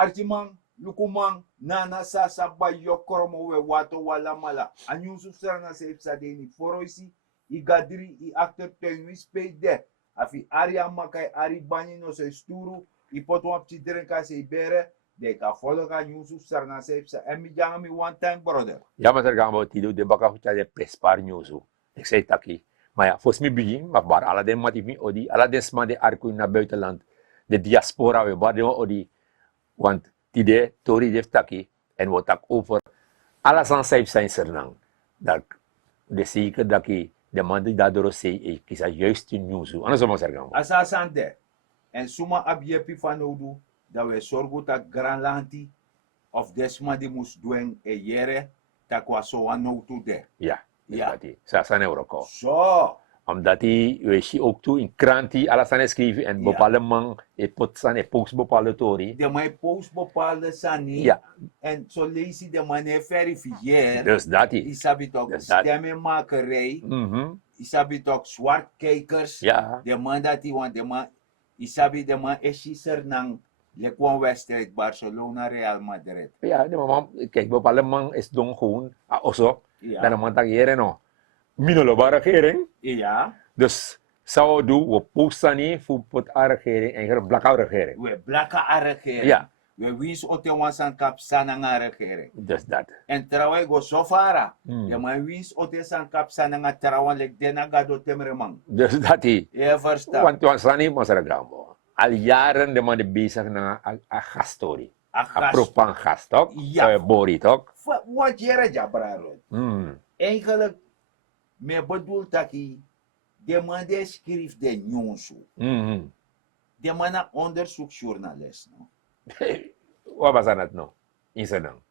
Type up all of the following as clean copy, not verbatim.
Archimang, lukumang, nana sasa bayo koromo we wato wala mala. Anyusu sana se ifsadeni foroisi, igadiri i actor tenui spade. Afi aria makai ari bani no se sturu, i potwap chidrenka se ibere, de ka follow ka nyusu sana se ifsa. En mi janga mi one time brother. Ja, maar er gaan we tido de baka hucha de prespar nyusu. Ik zei taki. Maar ja, volgens mij begin, maar waar alle den matief odi, alle den sma de arku naar buitenland, de diaspora we waar de odi, want tide tori def taki en wat tak over alles aan safe zijn sernang. Dat de zeker dat de man die daardoor zei, is juist in nyusu. Anders zou maar zeggen. Asasante. En suma abjepi van odu, dat we zorgen dat granlanti of desma die moest doen e jere, dat was zo aan nou toe de. Ja. Ja. Sa sana Euroko. Zo. Omdat hij, weet je, ook toe in kranti alles aan schrijven en bepaalde man, pot zijn, post bepaalde tori. De mij post bepaalde sani. Ja. En zo lees je de manier verifiëren. Dus dat is. Isabi toch stemmenmakerij. Isabi toch zwartkijkers. Ja. De man dat hij, want de man, isabi de man is er nang. Lekwan wedstrijd Barcelona Real Madrid. Ja, de man, kijk, bepaalde man is dan gewoon, also, Ja. dan man tak jere no. Minoloba regering. Ja. Dus zou doen, we posten niet voor pot regering en een blakke regering. We blakka regering. Ja. We wins ote wansan kap sana regering. Dus dat. En trouwens go so fara. De man wins ote san kap sana trouwens lek dena gado temremang. Dus dat is. Je verstaat. Want we zijn niet maar gambo. Al jaren de man bezig naar een gasstory. Een propan gast, toch? Ja. Bori, toch? Wat jere jabraro. Eigenlijk, me bedoel taki, de man de schrijft de nieuws. De man een onderzoeksjournalist. No? Wat was dat nou? In zijn naam.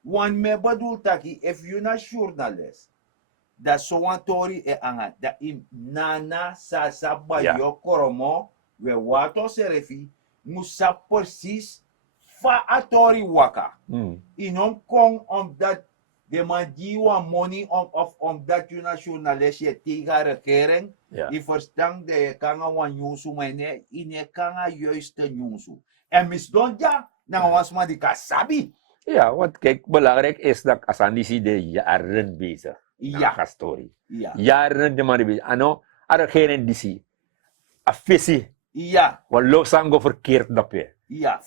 Want me bedoel taki, if you na journalist, dat zo'n tori e anga, dat in nana sasa bayo koromo, we wato serefi, musa precies fa a tori waka. Inom kong omdat de man die wan money omdat je na journalist je tegen regering, je verstand dat je kan wan nieuwsu, maar je kan juist de nieuwsu. En misdon ja, dan was maar die kasabi. Ja, want kijk, belangrijk is dat Asandisi de jaren bezig. Ja. Story. Ja. Jaren de man bezig. Ano, regering disi. A visie. Ja. Want losango verkeerd dat je. Ja.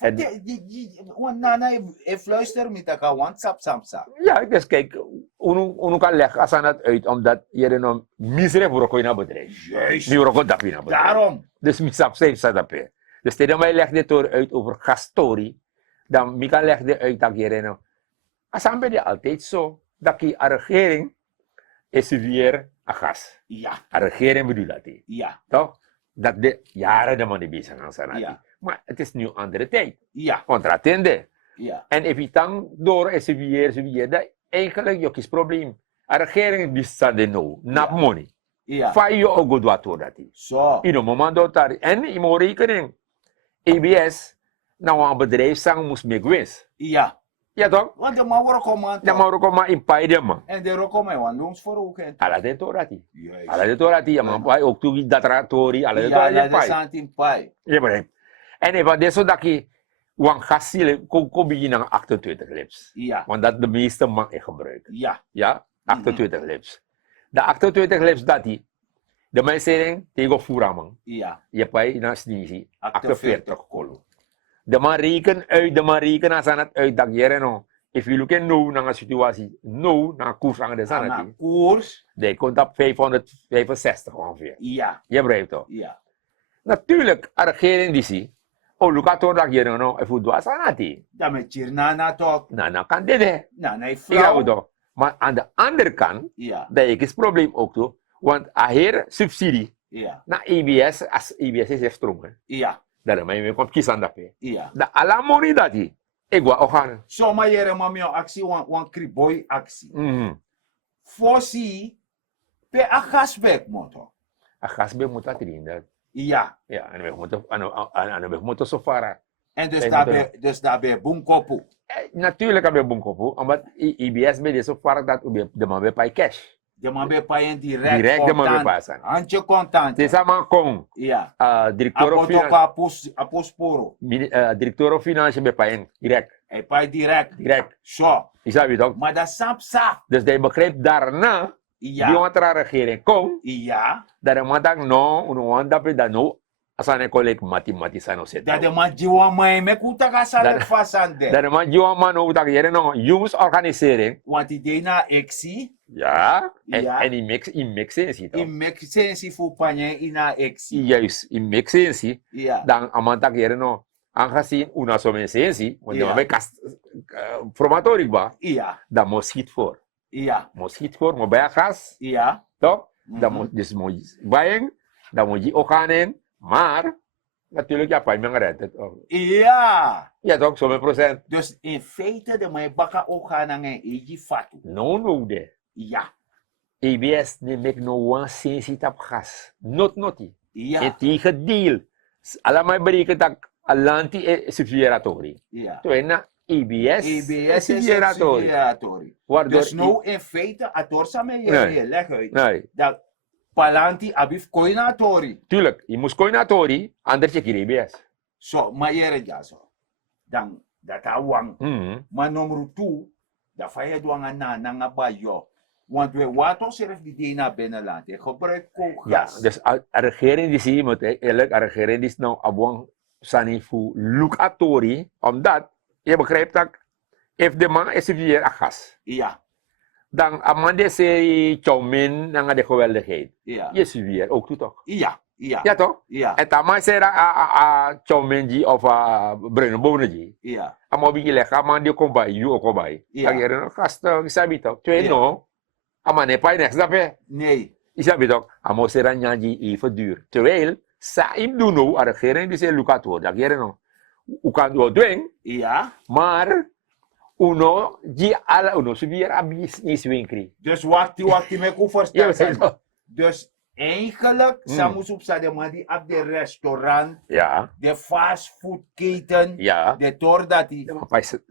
Want nana, if luister met elkaar, want sap. Ja, dus kijk, unu kan leggen als aan het uit, omdat je er nog misere voor je naar bedrijf. Juist. Die voor dat je naar bedrijf. Daarom. Dus misap safe staat dat je. Dus tegen mij leg dit door uit over gasstory, dan mi kan leg dit uit dat je er nog. Als aan je altijd zo, dat je a regering is weer a gas. Ja. A regering bedoel dat hij. Ja. Toch? Dat de jaren de man bezig aan zijn. Ja. Maar het is nu een andere tijd. Ja. Contratende. Ja. En if je dan door is weer, dat eigenlijk je kies probleem. A regering die staat er nou, nap money. Ja. Fa je ook goed wat dat is. Zo. In een moment dat daar, en je moet rekening. ABS, nou een bedrijf sang moest mee geweest. Ja. Ja toch? Want de man wordt komen. Dan moet ook maar in paide man. En de rokomen, want lunch voor ook. Alla de torati. Juist. Alla de torati, ja man, ook toe dat ratori, alla de Ja, torati ja, de pai. santin pai. Ja, maar. En even deze dat je wan gasile ko begin aan 28 lips. Ja. Want dat de meeste man gebruiken. Ja. Ja, 28 lips. De 28 lips dat die, de mensen zeggen tegen voeraman. Ja. Je pai na snisi 48 48 kolo. De man reken als aan het uit dat je no. If you look at nou naar een situatie, nou naar koers aan de sanity. Koers. Die komt op 565 ongeveer. Ja. Je begrijpt toch? Ja. Natuurlijk, de regering die zie. Oh, look at dat je no, even doa sanity. Dan met je nana toch. Nou, kan dit hè. Nana Ik vrouw. toch. Maar aan de andere kant, Ja. dat is het probleem ook toe. Want a hier subsidie Ja. na EBS, als EBS is heeft stroom. Ja. Dat mij komt kiezen dat pe. Ja. De alla money dat die. Ik wou ook gaan. Zomaar jere mami actie, wan kriboy actie. Fossi, pe a gasbek moto. A gasbe moet dat erin. Ja. Ja, en we moeten zo varen. En dus daarbij boomkopu. Natuurlijk hebben we bunkopo, omdat IBS bij deze varen dat we de man bij cash. De man be payen direct Direct de man be contant. pasan. Antje contant. Te sa man kong, Ja. directeur of Apoto finance, ka aposporo. directeur of finance be payen. Direct. Hij pay direct. Direct. Zo. Isabi toch? Maar dat sapsa. Dus hij begrijpt daarna, die Ja. andere regering kong, Ja. dat de man dat no, uno wanda pe dat no, asane kolek mathematisch ano set. Dat de man jiwa mij me kuta ka salek Dat- fasande. Dat de man jiwa man no dat jere no, jongensorganisering, Want die deed na exie. ja, Ja. en in make sense toch? In mek sensi fu panye ina exie. Juist, in make sense, Ja. dan amantak jere no, aangezien una somen sensi, want de Ja. man be kast, formatorik ba, Ja. dan mo schiet voor. Ja. Mo schiet voor, mo bij gas, Ja. toch? Dan Mhm. mo, dus mo bayeng, dan mo je okanen, maar, natuurlijk ja, pa mijn rente. Ja. Ja toch, zo'n procent. Dus in feite de mij baka ook gaan naar een eji fatu. No de. Ja. ABS ne mek no one sensi tap gas. Noti. Ja. Het tegendeel. Alam may beriken tak alanti e subsidiaratori. Ja. Toen na ABS EBS is subsidiaratori. subsidiatori. Waardoor Dus nou in feite, atorsa me Nee. je leg uit. nee, Dat palanti abif koinatori. tuurlijk, je moest koinatori, anders je kiri ABS. So, maar je ja zo. Dan, dat awang. Maar nummer 2, dat fa je doang na nga ba yo. Want we wato serf die die na binnenland. Ik gebruik Ja, koolgas. dus a regering die zie moet eerlijk, a regering die is nou abong sani fu locatori, omdat je begrijpt dat if de man is weer gas, Ja. dan amande se chowmin na nga de geweldigheid. Ja. Je is weer ook toe toch? Ja. Ja. Ja toch? Ja. En tama se a chowmin of a bruine bonen Ja. amo bigi le kaman di ko bay yu ko bay. Ja. Agere no kasta isabi toch? Twee Ja. no. Amane pa next dape. Nee. Isabi toch? Amo se ranyaji even duur. Terwijl sa im duno a regering di se lukator. Agere no. U kan do dwing, Ja. maar uno ji ala uno subier abis ni swinkri. Dus wat die me ko Ja, verstaan. toch? Dus eigenlijk, samus op sa de man die op de restaurant, Ja, de fastfoodketen, ja. de tordati, De man pa slag.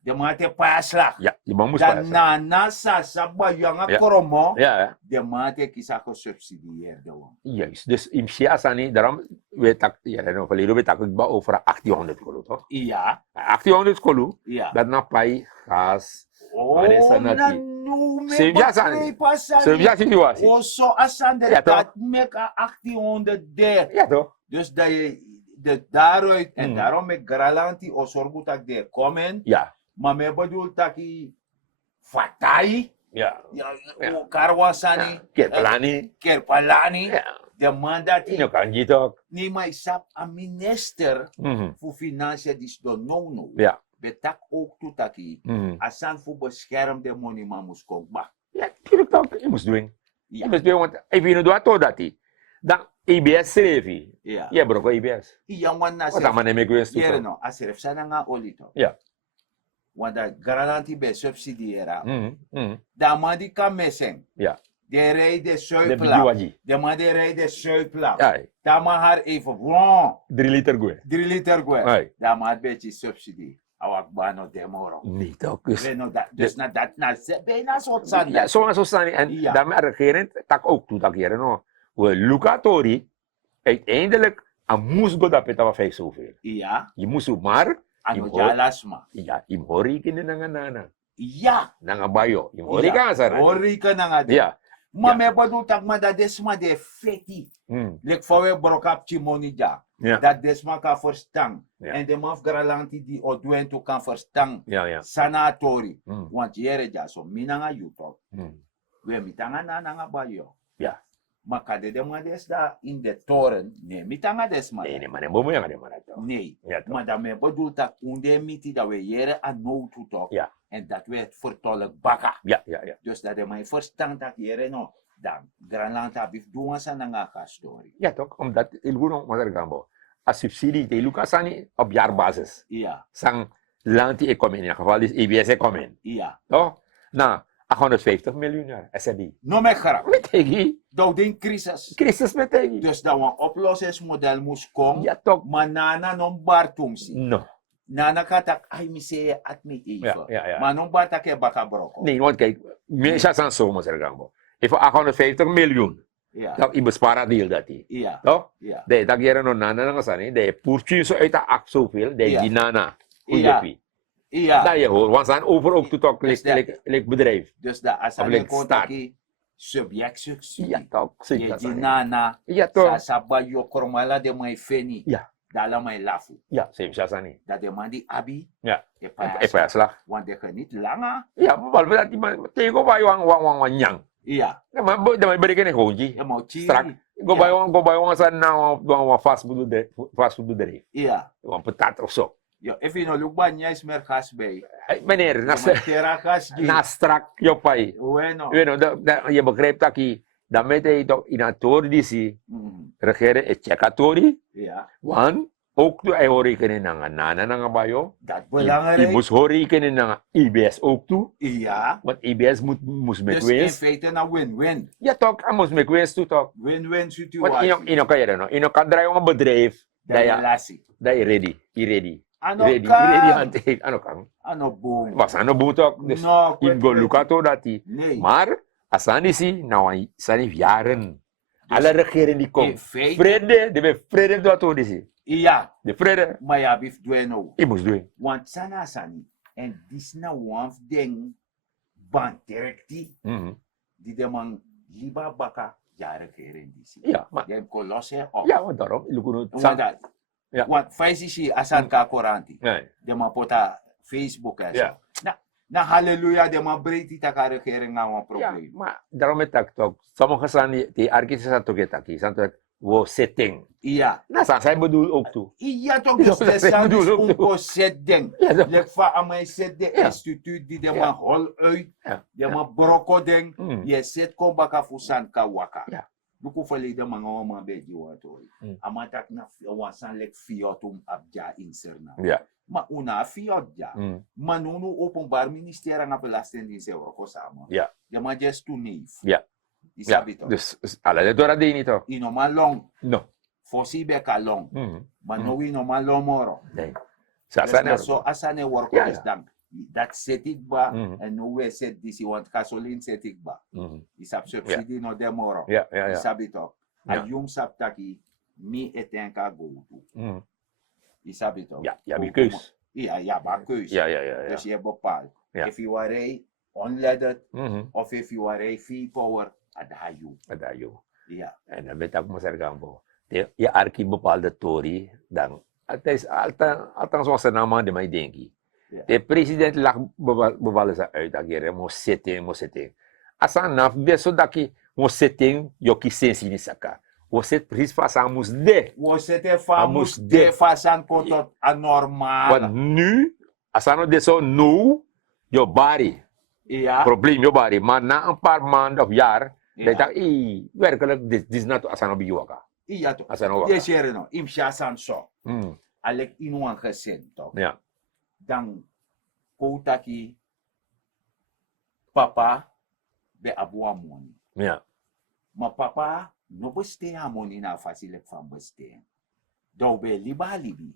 de man te paslag. Ja, die man moest Dan pa slag. nana sa sabba yanga Ja. kromo, Ja, de man te kisa gesubsidieerd. juist. Dus in Siasani, daarom weet ik, ja, dan verleden weet ik ba over 800 kolo, toch? Ja. 800 kolo, Ja. dat na pai gas. Oh, Wat is dat na nati? nu me Sevilla Sani. pasani. Sevilla situatie. O so asande Ja, toch? dat meka 1800 der. Ja, toch? Dus dat je de daaruit, en Mm. daarom met garantie o zorgu dat de komen, Ja, maar me bedoel dat je fatai, ja. ja, Ja. o karwasani, Kerplani. kerpalani, Ja. de man dat Ino kan je toch? niet maar sap a minister Mhm. voor financiën die is do no. Ja. Betak ook toe taki, Mhm. asan voor beschermde money man moest komen. Maar, Ja, tuurlijk toch? Je moest doen. Je ja, moest doen, want even je doet dat dat die. Dan ABS schreef ja. je broko ABS. Iya wan na Wat dan maar neem ik weer Yere toe. no, aseref sana nga olito. Ja. Want dat garantie be subsidiëra. Mhm. Mhm. Da man die kan messing. Ja. De rij de De suipla. bijuaji. De man de rij de suipla. Ja, Da man haar even wrong. 3 liter gue. 3 liter gwe. Ai. Da man het beetje subsidie. Awak bano demoro. Niet toch? Dus Beno dat, dus na dat na ze bijna soort zand. ja, zo staan en Ja. daarmee regering tak ook toe dat hier no. We lukatori uiteindelijk aan moest go dat peta vijf zoveel. Ja. Je moest maar Ano Imho- jalasma. ja, imhori kini nga nana. Ja. Nga bayo. Imhori ka sa rin. Hori ka na nga de. Ja. Ma Ja. me bedoel tak ma dat desma de feti. Mm. Lek fawe brokap chimoni ja. Ja. Dat desma kan verstaan. Ja. En de maf garantie die odwento kan verstaan. Ja, ja. Sanatori. Mm. Want jere ja so minanga yuto. Mm. We mitanga na nga bayo. Ja. Makade de ma des da in de toren. Nee, mitanga des ma. Nee, nee, maar bomo yang ada mana to. Nee. Ja, toch. Maar dan me bedoel dat unde miti dat we jere aan no to talk. Ja. En dat we het vertolk baka. Ja, ja, ja. Dus dat de mij verstaan dat jere no. Dan Granland habif duwa sa nga ka story. Ja, toch? Omdat ilguno masar gambo. A subsidie te lukasani op jaarbasis. Ja. Sang lanti economie in geval is EBS economie. Ja. Toch? Nou, 850 miljoen jaar SRD. No me grap. Met tegi. Dat den crisis. Crisis met tegi. Dus dat we een oplossingsmodel moest komen. Ja, toch? Maar nana non bartumsi. No. Nana katak ay mi se at mi Ja, even. ja, ja. Maar non bartak e baka broko. Nee, want kijk, mensen zijn zo masar gambo. if 850 miljoen, Ja. dan ibespara deal dat hij. Ja. Toch? Ja. De dat gera no nana nang sani, de purchase zo uit ak zoveel, de Ja. ginana. Ja. Kujepi. Ja. Dat je hoor, want zijn over ook te talk Dus dat- like bedrijf. Dus dat als Of je like komt staat. aquí, subject Ja, toch? Zie je dat die sani. nana, Ja, sa toch? saba yo kormala de mai feni, Ja. dala mai lafu. Ja, zeven jaar sani. Dat de man die abi, Ja. de Even ja slag. want de geniet langer. Ja, behalve dat die man tegen bij wang nyang. Ja. Ja, maar dan berikken gewoon Je moet Strak. chiri. Go bij wang san na wang fast food bedrijf. Ja. Wang patat of zo. Yo, if you no look ba niya is merkas bay. Meneer, Terakas ji. na strak yo pai. Bueno. Je begrijpt dat je daarmee dat je toch in een toren die zie, Mhm. regeren is checkatori, Ja. want ook toe ay horen rekenen ng nana ng bayo, Dat je belangrijk. moest horen rekenen ng IBS ook toe, Ja. want IBS moest met Dus in winst. feite een win-win. Ja toch, hij moest met winst toe toch. Win-win Want situatie. ino kan je dan, ino kan draaien een bedrijf, Dat dat je je lassie. ready. Ano Ready kan? hand, ano kan. Ano boom. Was ano butok, dus No, in go luka to dati. Nee. Maar, asani si, nou, sani jaren. Alle regering die In komt. feite. Vrede, de be vrede dat to disi. Ja. De vrede, Maar ja, bif dueno. ik moest doen. Want sana sani. En dis na wanf ding. Ban terekti. Die de man liba baka. Jaren keren disi. Ja, maar, Dem kolosse op. ja, want daarom, lukuno, Want dat. Ja. Want faisi si asan ka koranti. nee, De man pota Facebook en zo. Ja. Na halleluja, de man breedte taka regering na een ja, probleem. maar daarom het tak toch. Sommige sani, die arkies sa to get taki, san to wo setting. Ja. Nasa, zij bedoel ook toe. Ja, toch, Ja, dus dat de ik san bedoel is ook een toe. concept ding. Ja, dat- Lek va amai set de Ja. instituut die de Ja. man hol uit. Ja. De man broko ding. Mm. Je set kom baka fusan ka waka. Ja. Luku fali de man ngawa man beji watori. Mm. Amatak na wasan lek fiotum abja inserna. Ja. Ma una fiot ja. Manunu openbaar ministerie na belastingdienst euro kosama. Ja. De man just to neef. Ja. Ja, Isabito. dus, ala de dora di nito. Ino man long. No. Fosi beka long. Mm. Maar no ino man long moro. Nee. Dus Sa na so asane work Ja, is ja. dan. Dat set ik ba Mhm. en no we set disi want gasoline set ik ba. Isap subsidie no de moro. Ja, ja, ja. Isabito. Ja. A yung sap taki mi etenka go to. Mm. Isabito. Ja, ja, die keus. Ja, ja, ba keus. Ja, ja, ja, ja. Dus je bepaalt. Ja. If you are unleaded Mhm. of if you are fee power, adayu. Ada yo. Ja. En dan weet ik maar gambo. Je arki bepaalde tori dan. Althans was er naman de mij denki. Ja. De president lag bepaalde sa uit dat je mo setting. Asa naf beso daki mo setting yo ki sensi ni saka. O set precies pas aan moest de. Você te famos Vamos de de- façan kotot anormal. Want nu, asano de so no, yo bari. Ja. Probleem yo bari. Maar na een paar maanden of jaar, Ja. dat ik, werkelijk, dit is not asano biwaka. Ja to. Asano waka. Yes, here no. Im shasan so. Mm. Alek inuan gesen to. Ja. Dan koutaki papa be abuwa moni. Ja. Ma papa no beste ha moni na fasilek fan beste. Do be liba libi.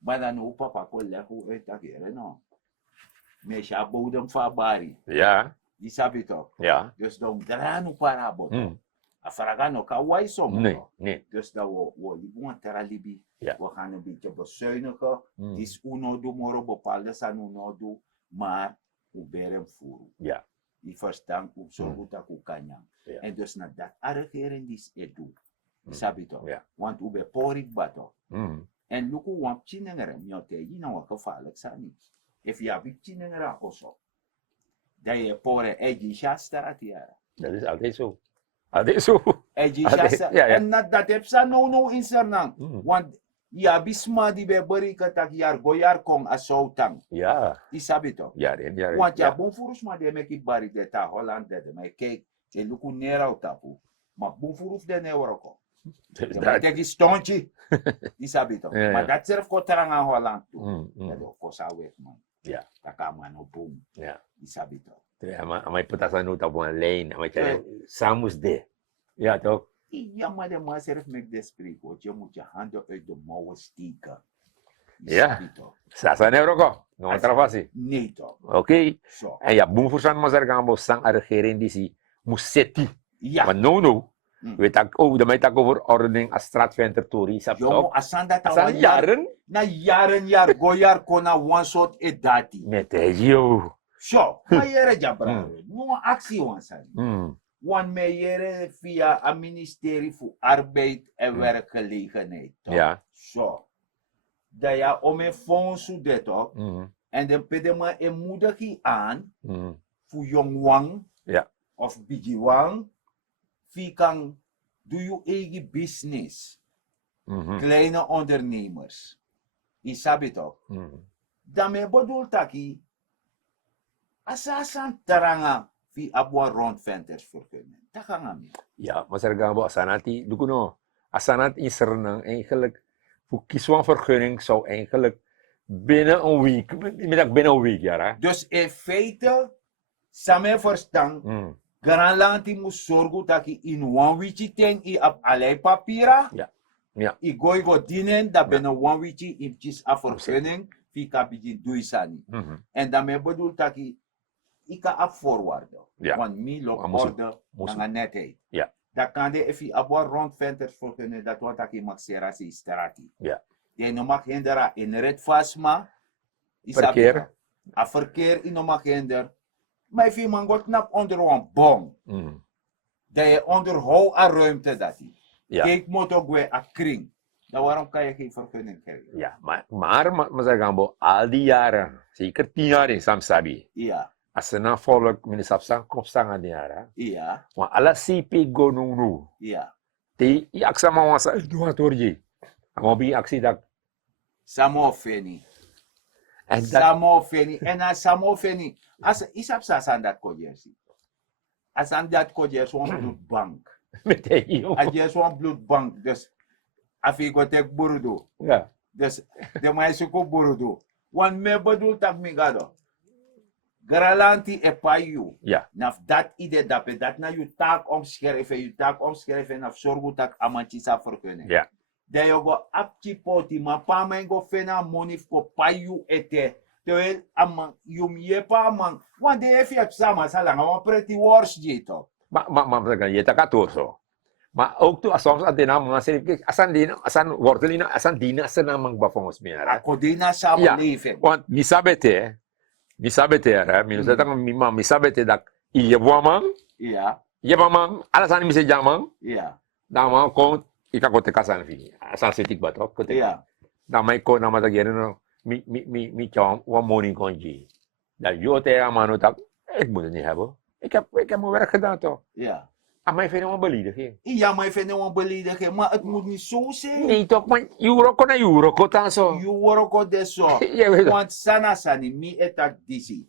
Bada no papa ko lehu etakere no. Me sha bodem fa bari. Ja. Di sabi to. Ja. Dus dan drano para boto. Mm. Afragano ka wai somo. Nee, nee. Dus dat we libuan terra libi. Ja. We gaan een beetje bezuinigen. Mm. Dis uno do moro bepaalde san uno do. Maar we beren voeren. Ja. Die verstaan hoe zorgen dat we kanyang. Ja. En dus na dat regering dis edu. Mm. Sabi to. Ja. Want we be porik bato. Mm. En luku wap chinengere. Myote yi na wak gevaarlijk sani. If je hebt chinengere also. Dat je pore egi shasta tiara. Dat is altijd zo. Altijd zo. Eji Ah, shasa. ja, ja. En na dat heb sa no insernang. Mm. Want ya bisma di be beri katak yar goyar kong asautang. Ja. Isabito. Ja, ja. Want ya Ja. bon furus ma de meki bari de ta Holland de me kijk. E luku nera utapu. Ma bon furus de neuroko. Dus De me dat. teki stonchi. Isabito. Ja, ja. Maar dat serf ko terang aan Holland tu. Mm. Dat Mm. ook kosa wet man. Ja. Takama no boom. Ja. Isabito. Amai putasan nu tapu een lijn. Amai cari samus de. Ja, toch? Ja, maar de man serf mek de spreekwoord. Je moet je handen uit de mouwen steken. Ja. Isabito. Sasan euro ko. No As- travasi. Nee toch. Oké. Zo. En ja, boem voor san mazar gambo sang a regering die si moest zetten. Ja. Maar no. Mm. Weet ik, dan moet ik over ordening als straatventertorie. Jongen, asan dat Asan al jaren? na jaren, goyar kona one shot e dati. Met yo. Zo, maar jere jabra. No actie wansan. Mm. Want mij jere via het ministerie voor Arbeid en Werkgelegenheid. Toch? Ja. Zo. Dat ja, om een fonds dit ook. Mm. En dan pede me een moedige aan Mm. voor jong wang Ja. of bigi wang. Wie kan doe je eigen business. Mhm. Kleine ondernemers. Isabi toch? Mm. Daarmee bedoel ik asasan taranga vi abwa rondventers vergunning. Dat kan aan Ja, maar zeg gaan we asanati, doe no. Asanat in Suriname eigenlijk voor kieswanvergunning zou eigenlijk binnen een week, binnen een week, ja. Hè? Dus in feite, samen verstaan, Mm. Granlanti moet zorgen dat je in one week ten i op allerlei papieren. Ja. Ja. I go dienen, dat binnen one week in kies a vergunning, vi kan begin doisani. Mhm. En daarmee bedoel dat je kan afvoorwaarden. Ja. Want mi loopt Maar orde moest- naar netheid. Ja. Dat kan de even abwa rondventers vergunning, dat wat ik mag serasi strati. Ja. Je no mag hinderen in red vastma. Verkeer. A verkeer in no mag hinder. Maar if je man gaat knap onder een boom. Mm. Dat je onderhoud aan ruimte dat hij. Ja. Kijk motor gwe a kring. Dan waarom kan je geen vergunning krijgen? Ja, maar zeg gaan we al die jaren, zeker 10 jaar in Samsabi, Ja, als ze na volk, minister Sapsang, kopsang aan die jaren, ja, maar alle CP go nu, ja. die aksa ma wasa, doa torji, maar bij actie dat, Samo feni. en dat, Samo feni. En als samo feni. As isap sa san dat kojersi. As aan dat kojersi een bloedbank. met die joh. Als je zo'n bloedbank. Dus, als je gaat tek burudo. Ja, Dus, de meisje ko burudo. Want me bedoel tak mi gado. Garanti e payu. ja, Naf dat idee dat na je taak omschrijven, naf zorgu tak amanchi sa vergunning. ja, Dan je go apchi poti, ma pa men go fena money ko payu ete. Terwijl amang yum ye pa amang. Want de efi sama salang, ama pretty worse jito. maar zeg gaan, je tak atorso. Maar ook toen, soms aan de naam, asan wortelina, asan dina sa namang bafongos miara. Ako din na sa Ja. leven. Want misabete, hè, misabete dat je wamang, Ja, je wamang, alasan mise jamang, ja, dama ko ikakote kasan fi. Asan setik batok, kote. ja. Dama ko nama tak yere no, mi chong, wa morning konji. Dat jote amano tak, ik moet het niet hebben. Ik heb mijn werk gedaan toch. Ja. Aan mij vind je wel belediging. Ja, maar ik vind het wel belediging, maar het moet niet zo zijn. Nee toch, maar euro ko na euro ko tan so. Je wordt ook de zo. Je weet dat. Want sana sani, mi etak disi.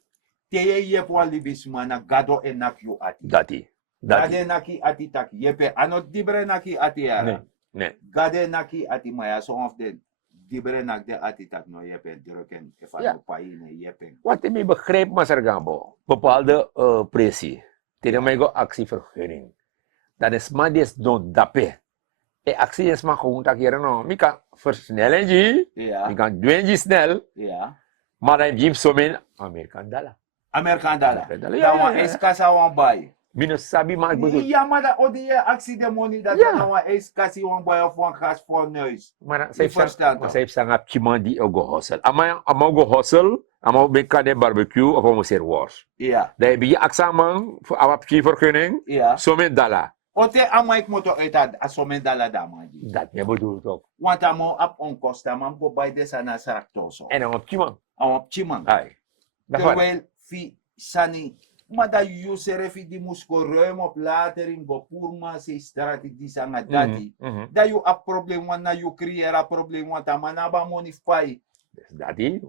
Teye ye po libisma na gado enak yu ati. Dati. Gade naki ati taki. Yepe anot dibre naki ati yara. Nee, nee. Gade naki ati maya. So of the dibre nak de ati tak no yepe. Drukken. If Ja. ano pa ine yepe. Wat ik begrijp, Master Gambo, bepaalde pressie. Tegen mij go actievergunning. Dat is maar des don't dape. Actie is maar gewoon dat hier no. Mi kan versnellen je, Ja. mi kan doen je snel, Ja. maar dan jim so min Amerikan dala. Amerikan dala. Amerikan dala, Ja, ja, wan ja, ja. eskasa wan bay. Minus sabi maar bedoel. Ja, maar dat odi ye aksi de money dat Ja. na wan eskasi wan bay of wan gas for neus. Maar Die verstaan maar toch? zij zijn op chiman die ook go hustle. Ama go hustle, ama beka de barbecue of ama ser wars. Ja. Dat heb je aksamang voor awap vergunning, Ja. so min dala. Ote amaik moto eta asomen dala dama ji. Dat me bedoel toch. Want amo ap onkosta mam go by de sana saraktoso. En dan op chiman. Amo chimang. Ay. Dat was. Terwijl fi sani maar dat usere fi di musko ruim op later in go purma se strati di sanga dati. Dat you a probleem want na you creëer a probleem want amanaba money fai. Dati.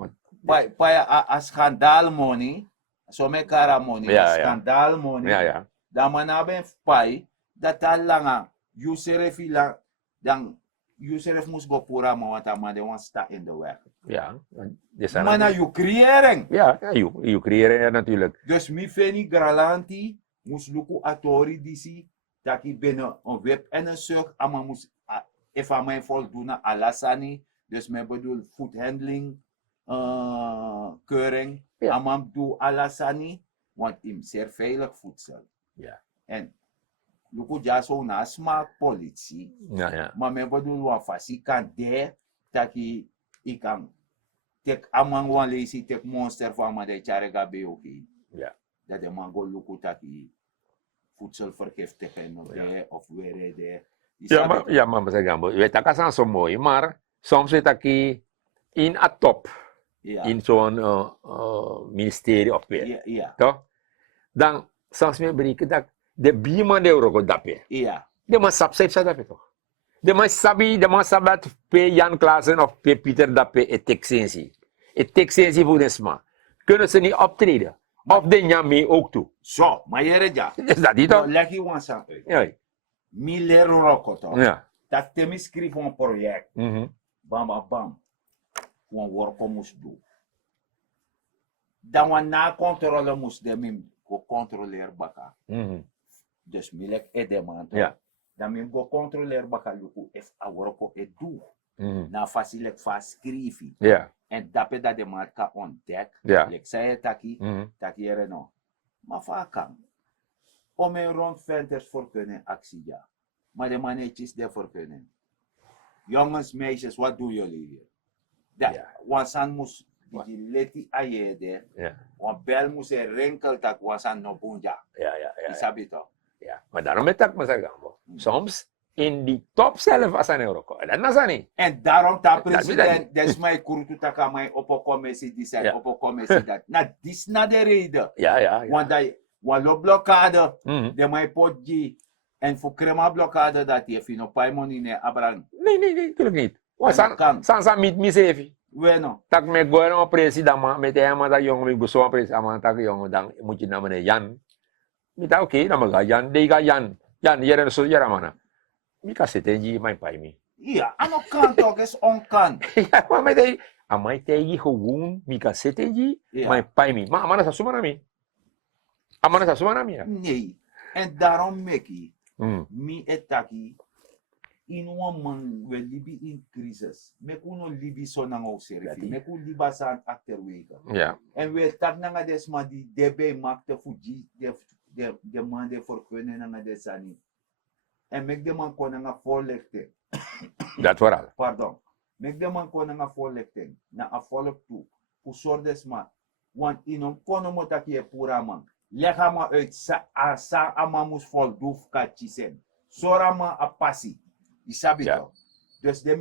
Pai a schandaal money. So me kara money. Ja, a ja. schandaal money. Ja, ja. Da manabe fai dat langa usere fi lang dan usere mus go pura ma want amade wan sta in de weg. Ja. Die zijn Mana you creëring. ja, je creëren natuurlijk. Dus mi feni gralanti mus luku atori disi taki binnen een web en een suk ama mus if a mijn voldoen alasani dus men bedoel food handling keuring Ja. ama do alasani want im zeer veilig voedsel. Ja. En luku jaso na smart politie. Ja. Maar men bedoel wan fasi kan de taki ikan tek amang wan lesi tek monster van ma de charega be oké. Ja. Dat de man go luku taki voedselvergiftiging of de of weer de. Ja, maar zeg gambo. Je weet dat kan zo mooi, maar soms weet ik in a top, in zo'n ministerie of weer. Ja. Toch? Dan soms me bereken dat de bima de euro go dape. Ja. De man sabi sa dape toch? De man sabi dat pe Jan Klaassen of pe Pieter dape et teksensi. Et teksensi voor de sma. Kunnen ze niet optreden? Of de nyame ook toe? Zo, maar je redt ja. Is dat niet toch? Leg je wan san uit. Ja. Mi lero roko toch? Ja. Dat temi schrijf een project. Mhm. Bam. Wan worko moest doen. Dan wan na controle moest de mim go controleer baka. Mhm. Dus milek edeman toch? Ja. Dan mim go controleer baka luku if a worko edu. Mhm. Na fasilek fast schrijfi. Ja. En dape dat de man kan ontdek. Ja. Lek zei taki. Mhm. Taki ere no. Maar vaak om een rondventers voor kunnen actie ja. Maar de mannetjes daarvoor kunnen. Jongens, meisjes, wat doen jullie hier? Ja. Wansan moest die leti ayede. Ja. Want bel moest een rinkel tak wansan no bunja. Ja. Isabi toch? Ja, maar daarom met dat maar zeggen we. Soms in die top zelf als een euro. En dat is niet. En daarom ta Dat president des mij kurutu taka mij op een commissie die zei op een commissie dat. Na dis na de reden. Ja. Want dat walo blokkade Mhm. de mij potji en voor crema blokkade dat je fino paimoni ne abran. Nee, natuurlijk niet. dat kan. San meet me zeven. Bueno. Tak me go naar president maar met hem maar dat jongen ik bezoek president maar tak jongen dan moet je naar meneer Jan. Mita oké, dan mag Jan, die ga Jan. Jan, hier en zo hier mana. Mika setenji mijn pai mi. Ja, aan de kant ook is onkant. Ja, maar met die amai tegi gewoon mika setenji mijn pai mi. Maar amana sa suma mi. Amana sa suma mi. Nee. En daarom meki Mm. mi etaki in one man we libi in crisis. Meku no libi so nang o serifi. Meku liba sa achterwege. Ja. En we tak nanga desma di debe makte fuji de man de voorkunnen nanga desani. En mek de man kon nanga voorlichting. Dat vooral. Pardon. Mek de man kon nanga voorlichting. Na a volk toe. Kusor desma. Want inom kono motaki e pura man. Leg ama uit sa ama mus voldoef katjisen. Sorama a passi. Isabi Ja. toch? Dus de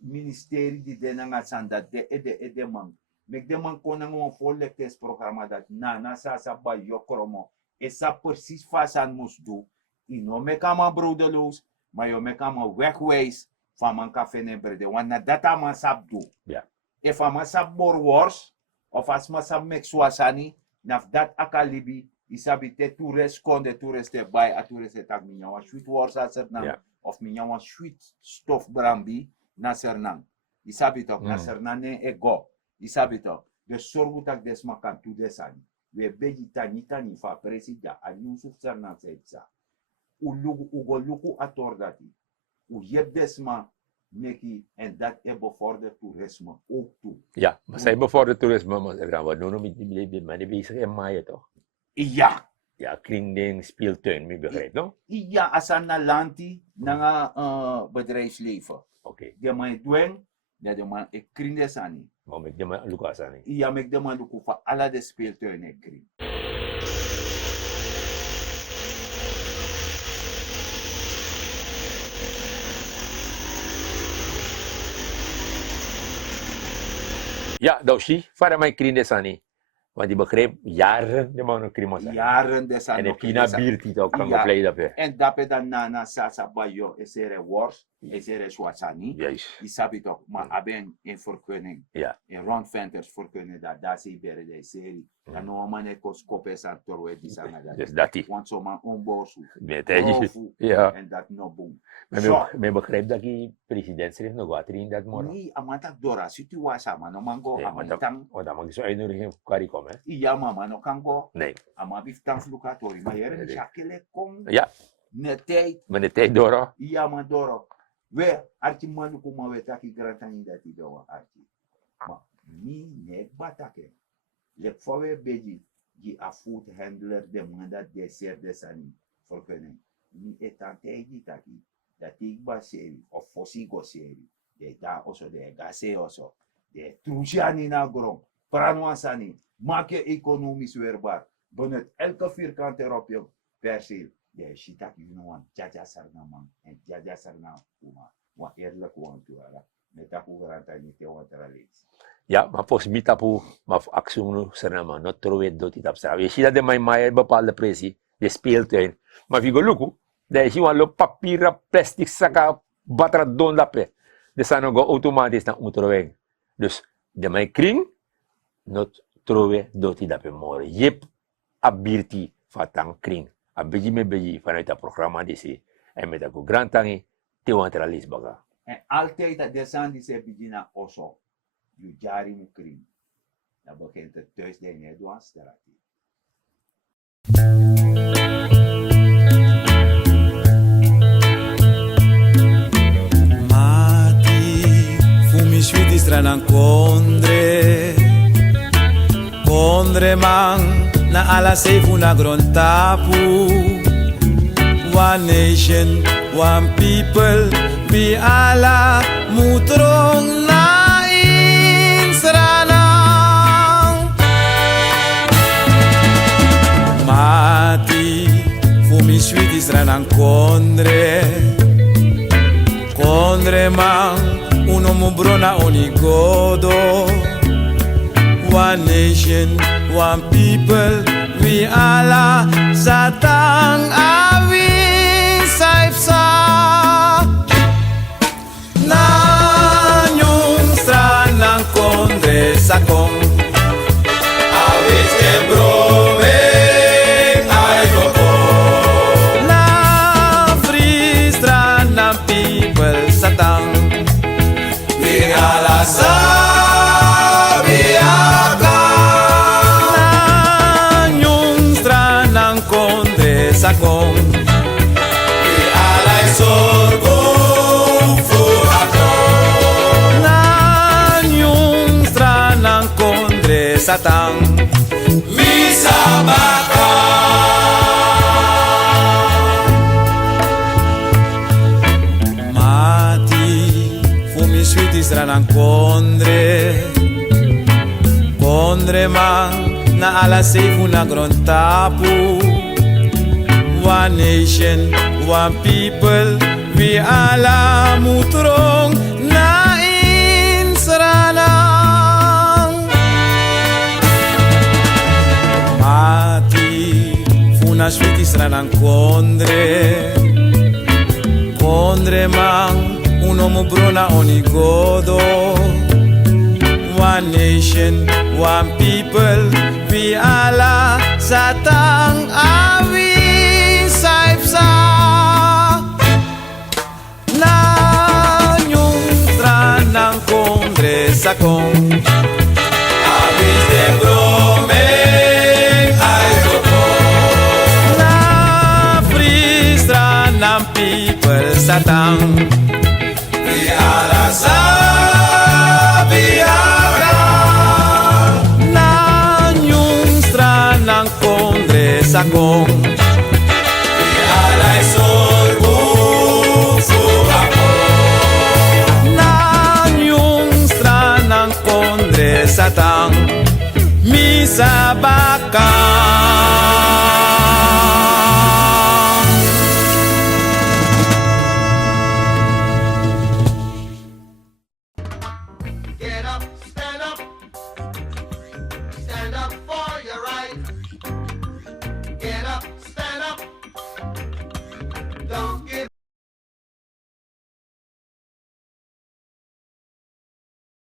ministerie die de nanga san dat de man. Mek de man kon nanga een voorlichtingsprogramma dat na sa ba yokromo. Esa precies fasan mus do. Ino mek ama broederloos. Maar je mek ama wegwijs van man café ne brede. Want na data man sap do. Ja. If a man sap borwors. Of as man sap mek swasani. Naf dat akalibi. Isabi te toerist konde toerist te bij a toerist te tak minya wan sweet wors a sernang. Ja. Of minya wan sweet stof brambi na sernang. Isabi toch na sernang ne e go. Isabi toch. De sorgu tak desma kan tu desani. We beji tani fa presida a Yusuf sernang se itsa. Ugo luku atordati. U yep desma meki en dat e bevordert toerisme ook toe. Ja, maar zij bevordert toerisme, maar zeggen we doen met die mensen bezig in maaien toch? Ja. Ja, kringding, speeltuin, me begrijp, no? Ja, asan na lanti nga bedrijfsleven. Oké. De man doen, dat de man ik kring desani. Maar met die man Lucas aan. Ja, mek de man luku fa ala de speeltuin ik kring. Ja, dat zie je, voor mijn kring desani. Want die begreep jaren de man kring zijn. Jaren desani. En de Pina biertiet ook kan Ja. play dat weer. En dape dan na sasa bayo esere wors, esere swasani. Juist. Isabi toch, maar aben in voorkunning. Ja. In rondventers voorkunning dat daar zie je de serie. En no man e kos kopes aan torwe die sana dat. Dus dat die. Want zo man onborsu. Met hij. Rofu. Ja. En dat no boom. Maar me begrijp dat die president schreef nog wat in dat morgen. Ni amatak dora situatie man no mango Ja, amanitang. want dan mag je zo uitnodiging voor Caricom, hè? Iya mama no kango. Nee. Ama biftang flukatori. Maar jere Nee. shakele kom. Ja, Netei. maar de tijd door, hoor. Iya man doro. We arti manu kuma we taki grantani dati doa arti. Ma ni nek batake. Lek fawe beji. die a foodhandler de manda dessert de sani vergunning. Ni etante die taki. Dat ik ba seri of fosigo seri. De da also de gase also. De trusiani na grond. Pranuasani. Maak je economisch weerbaar. Benut elke vierkante op je perceel. De shitaki you know jaja sarna man. En jaja sarna kuma. Wa eerlijk wan tuara. Met aku garanta ni te wantara lees. Ja, maar volgens mij tapu, maar actie nu serna not trouwe dot it abstra. Je ziet dat de mijn bepaalde pressie, de speeltuin. Maar wie gelukkig, dat is gewoon loop papieren, plastic zakken, batra don lappe. De zijn go automatisch naar ontrouwing. Dus de mijn kring, not trouwe dot it abstra more. Jep ability van tang kring. A beji me beji vanuit het programma die en met de grand tangi te wantara lees baga. En altijd dat de zand die ze begina also. Je jari mu kring. Dat begint het thuis de Nederlandse straat. Mati, fumi sweetie strana Kondre man, na ala sefu na grontapu. One nation, one people, we alla mutrong na insranang. Mati, fumi sweetie strana Kondre man, uno mu brona onigodo. One nation, one people, we alla satang awi saipsa. Na nyung stranang Kondre sakong awis embrome ay koko. Na free stranang people satang we alla sakong we alay sorghum voor akong. Na yung stranang Kondre satang misa baka. Mati fumi sweetie stranang Kondre man na ala sefu na grontapu. One nation, one people, we alla mutrong na insranang. Mati, funa sweetie stranang Kondre man, uno mu brona onigodo. One nation, one people, we alla satang awi saipsa. Na nyung stranang Kondre sakong awis de brome ay koko. Na free stranang people satang we alla sabiaga. Na nyung stranang Kondre sakong alay sorghum voor akong. Na yung stranang Kondre satang misa bakang. Get up, stand up. Stand up.